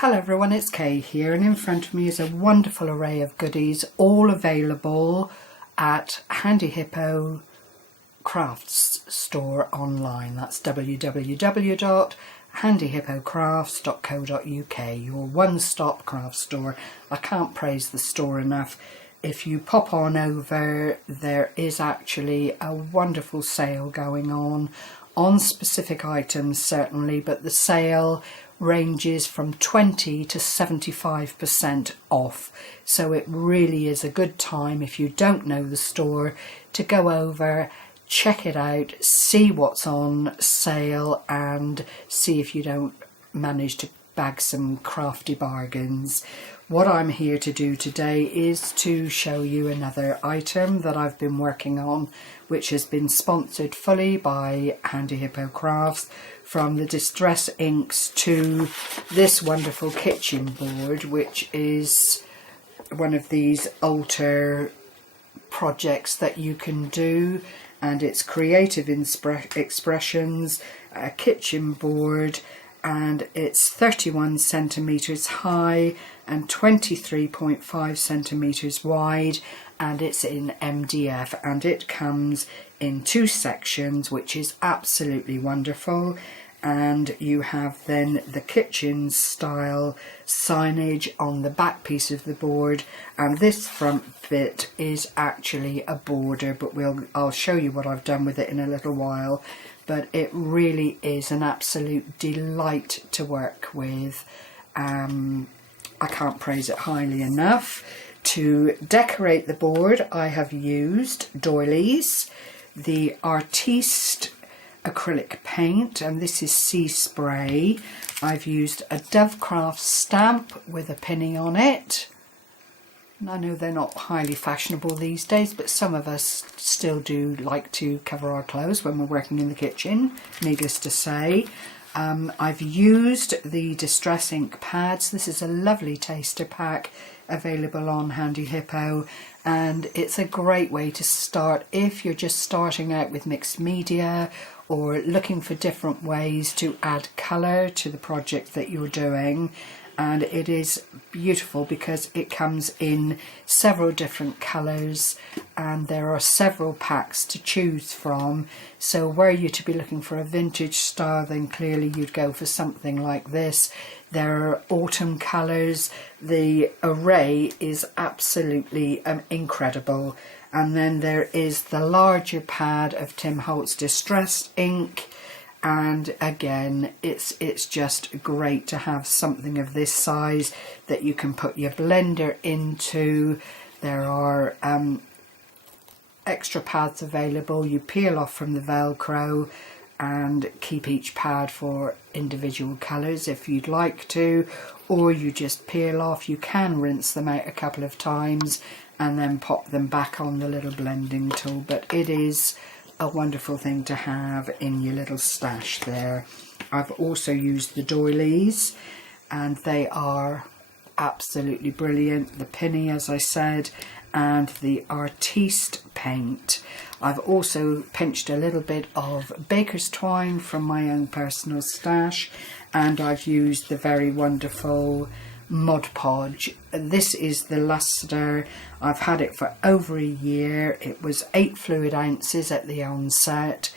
Hello everyone, it's Kay here, and in front of me is a wonderful array of goodies, all available at HandyhippoCrafts store online. That's www.handyhippocrafts.co.uk, your one-stop craft store. I can't praise the store enough. If you pop on over, there is actually a wonderful sale going on specific items certainly, but the sale ranges from 20 to 75% off, so it really is a good time if you don't know the store to go over, check it out, see what's on sale and see if you don't manage to bag some crafty bargains. What I'm here to do today is to show you another item that I've been working on, which has been sponsored fully by HandyhippoCrafts, from the distress inks to this wonderful kitchen board, which is one of these altar projects that you can do, and it's creative expressions, a kitchen board, and it's 31 centimeters high and 23.5 centimeters wide, and it's in M.D.F, and it comes in two sections, which is absolutely wonderful. And you have then the kitchen style signage on the back piece of the board, and this front bit is actually a border, but I'll show you what I've done with it in a little while. But it really is an absolute delight to work with. I can't praise it highly enough. To decorate the board, I have used doilies, the Artiste acrylic paint, and this is sea spray. I've used a Dovecraft stamp with a pinning on it. And I know they're not highly fashionable these days, but some of us still do like to cover our clothes when we're working in the kitchen, needless to say. I've used the distress ink pads. This is a lovely taster pack available on Handy Hippo, and it's a great way to start if you're just starting out with mixed media or looking for different ways to add colour to the project that you're doing. And it is beautiful because it comes in several different colours, and there are several packs to choose from. So were you to be looking for a vintage style, then clearly you'd go for something like this. There are autumn colours. The array is absolutely incredible. And then there is the larger pad of Tim Holtz Distress ink. And again, it's just great to have something of this size that you can put your blender into. There are extra pads available. You peel off from the Velcro and keep each pad for individual colours if you'd like to, or you just peel off. You can rinse them out a couple of times and then pop them back on the little blending tool, but it is a wonderful thing to have in your little stash there. I've also used the doilies, and they are absolutely brilliant. The pinny, as I said, and the Artiste paint. I've also pinched a little bit of baker's twine from my own personal stash, and I've used the very wonderful Mod Podge. This is the luster. I've had it for over a year. It was 8 fluid ounces at the onset,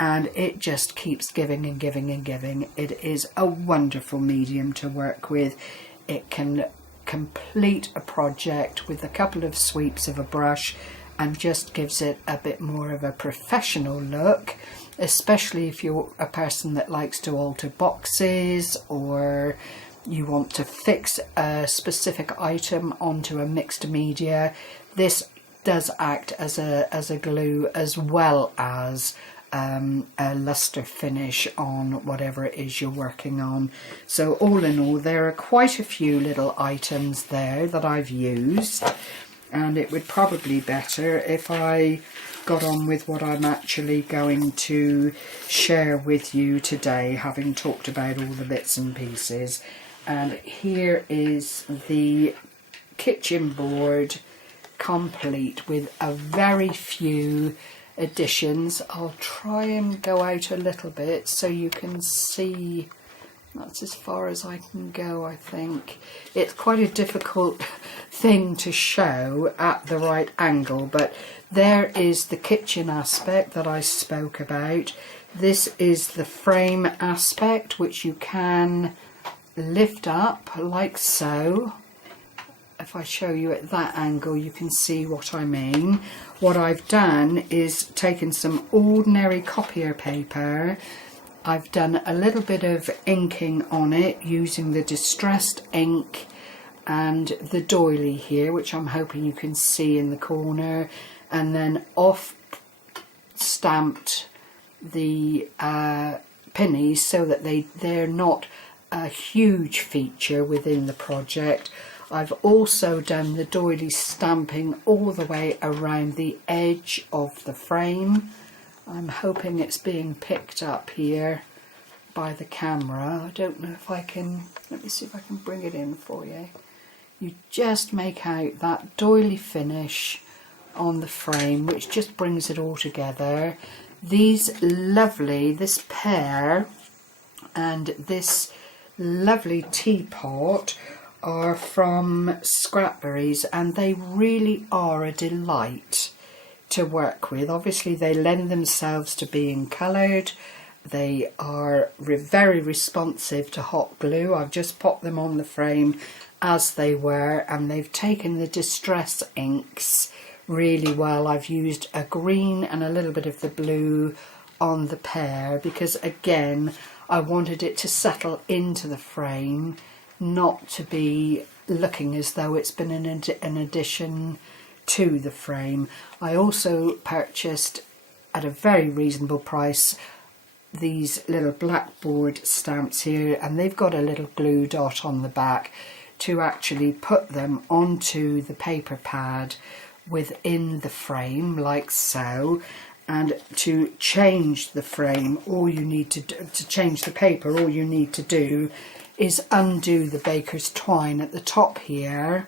and it just keeps giving and giving and giving. It is a wonderful medium to work with. It can complete a project with a couple of sweeps of a brush and just gives it a bit more of a professional look, especially if you're a person that likes to alter boxes, or you want to fix a specific item onto a mixed media. This does act as a glue as well as a luster finish on whatever it is you're working on. So all in all, there are quite a few little items there that I've used, and it would probably be better if I got on with what I'm actually going to share with you today, having talked about all the bits and pieces. And here is the kitchen board complete with a very few additions. I'll try and go out a little bit so you can see That's as far as I can go, I think. It's quite a difficult thing to show at the right angle, but there is the kitchen aspect that I spoke about. This is the frame aspect, which you can lift up like so. If I show you at that angle, you can see what I mean. What I've done is taken some ordinary copier paper. I've done a little bit of inking on it using the distressed ink and the doily here, which I'm hoping you can see in the corner, and then off stamped the pennies so that they're not a huge feature within the project. I've also done the doily stamping all the way around the edge of the frame. I'm hoping it's being picked up here by the camera. I don't know if I can, let me see if I can bring it in for you. You just make out that doily finish on the frame, which just brings it all together. This pear and this lovely teapot are from Scrapberries, and they really are a delight to work with. Obviously they lend themselves to being coloured. They are very responsive to hot glue. I've just popped them on the frame as they were, and they've taken the distress inks really well. I've used a green and a little bit of the blue on the pear because, again, I wanted it to settle into the frame, not to be looking as though it's been an addition to the frame. I also purchased at a very reasonable price these little blackboard stamps here, and they've got a little glue dot on the back to actually put them onto the paper pad within the frame like so. And to change the frame, all you need to do, to change the paper, all you need to do is undo the baker's twine at the top here,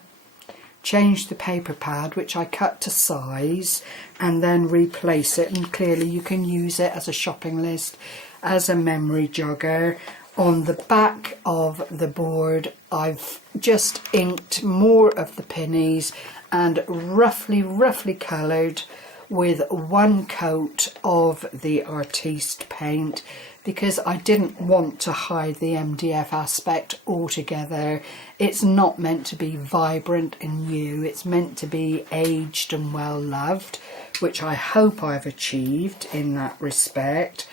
change the paper pad, which I cut to size, and then replace it. And clearly you can use it as a shopping list, as a memory jogger. On the back of the board, I've just inked more of the pennies and roughly coloured with one coat of the artiste paint, because I didn't want to hide the M.D.F aspect altogether. It's not meant to be vibrant and new, it's meant to be aged and well loved, which I hope I've achieved in that respect.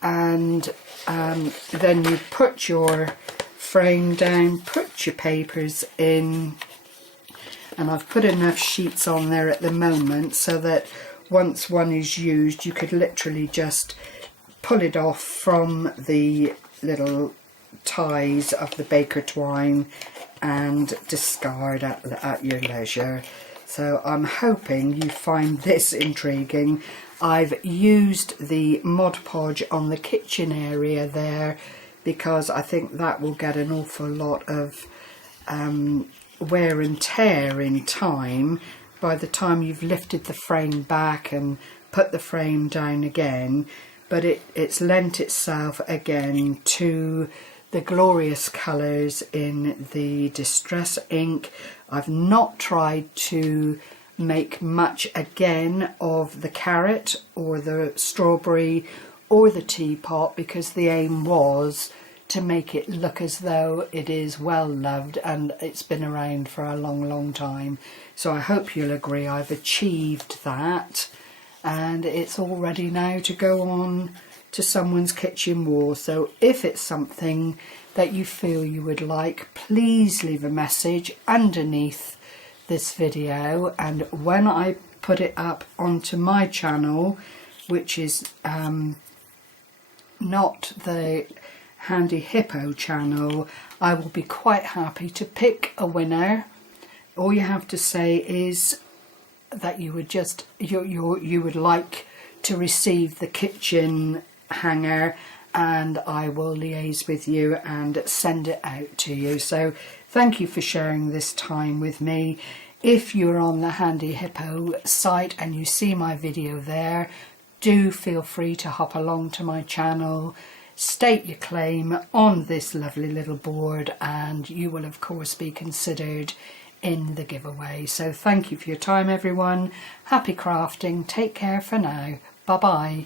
And then you put your frame down, put your papers in, and I've put enough sheets on there at the moment so that once one is used, you could literally just pull it off from the little ties of the baker twine and discard at your leisure. So I'm hoping you find this intriguing. I've used the Mod Podge on the kitchen area there because I think that will get an awful lot of wear and tear in time. By the time you've lifted the frame back and put the frame down again, but it's lent itself again to the glorious colours in the distress ink. I've not tried to make much again of the carrot or the strawberry or the teapot, because the aim was to make it look as though it is well loved and it's been around for a long time. So I hope you'll agree I've achieved that, and it's all ready now to go on to someone's kitchen wall. So if it's something that you feel you would like, please leave a message underneath this video, and when I put it up onto my channel, which is not the Handy Hippo channel, I will be quite happy to pick a winner. All you have to say is that you would just you would like to receive the kitchen hanger, and I will liaise with you and send it out to you. So thank you for sharing this time with me. If you're on the Handy Hippo site and you see my video there, do feel free to hop along to my channel, state your claim on this lovely little board, and you will of course be considered in the giveaway. So thank you for your time, everyone. Happy crafting. Take care for now. Bye bye.